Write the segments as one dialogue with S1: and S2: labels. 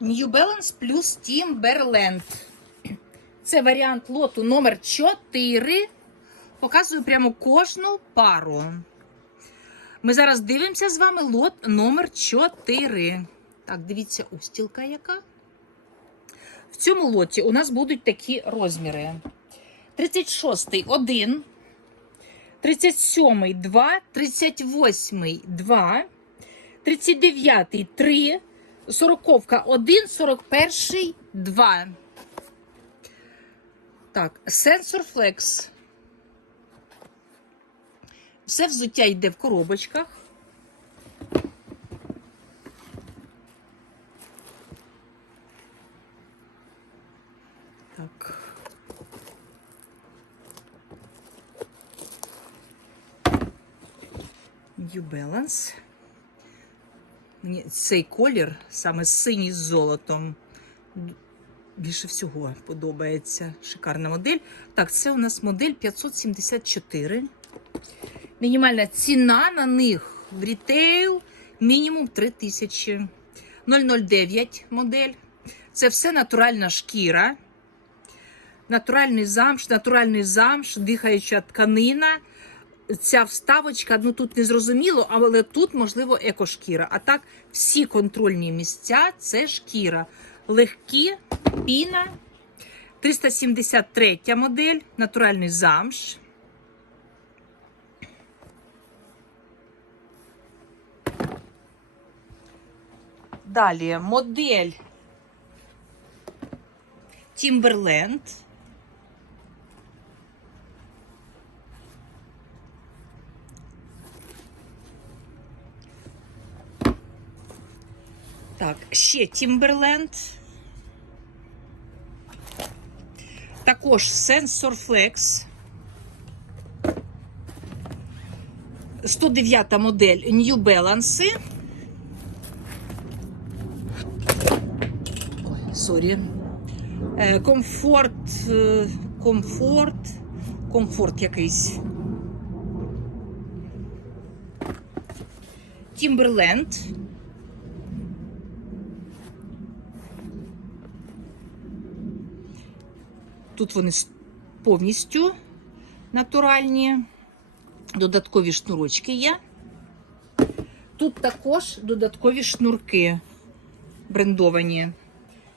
S1: New Balance плюс Timberland. Це варіант лоту номер 4. Показую прямо кожну пару. Ми зараз дивимося з вами лот номер 4. Так, дивіться, устілка яка. В цьому лоті у нас будуть такі розміри: 36 1, 37 2, 38 2, 39 3, 40 1, 41 2. Так, Sensor Flex. Все взуття йде в коробочках. Так. New Balance. Мені цей колір, саме синій з золотом, більше всього подобається. Шикарна модель. Так, це у нас модель 574. Мінімальна ціна на них в рітейл мінімум 3000. 009 модель. Це все натуральна шкіра. Натуральний замш, натуральний замш, дихаюча тканина. Ця вставочка, ну тут не зрозуміло, але тут, можливо, екошкіра. А так, всі контрольні місця це шкіра. Легкі, піна. 373 модель, натуральний замш. Далі модель Timberland. Так, ще Timberland. Також Sensor Flex. 109 модель New Balance. Ой, сорі. Е, Комфорт, е, комфорт, комфорт якийсь. Тімберленд. Тут вони повністю натуральні. Додаткові шнурочки є. Тут також додаткові шнурки брендовані.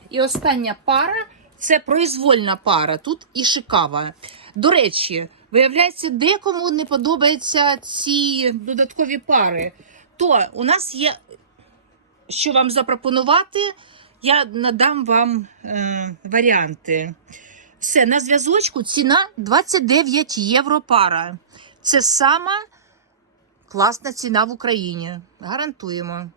S1: І остання пара це произвольна пара. Тут і шикава. До речі, виявляється, декому не подобаються ці додаткові пари. То у нас є, що вам запропонувати, я надам вам е, варіанти. Все, на зв'язочку ціна 29 євро пара. Це сама класна ціна в Україні. Гарантуємо.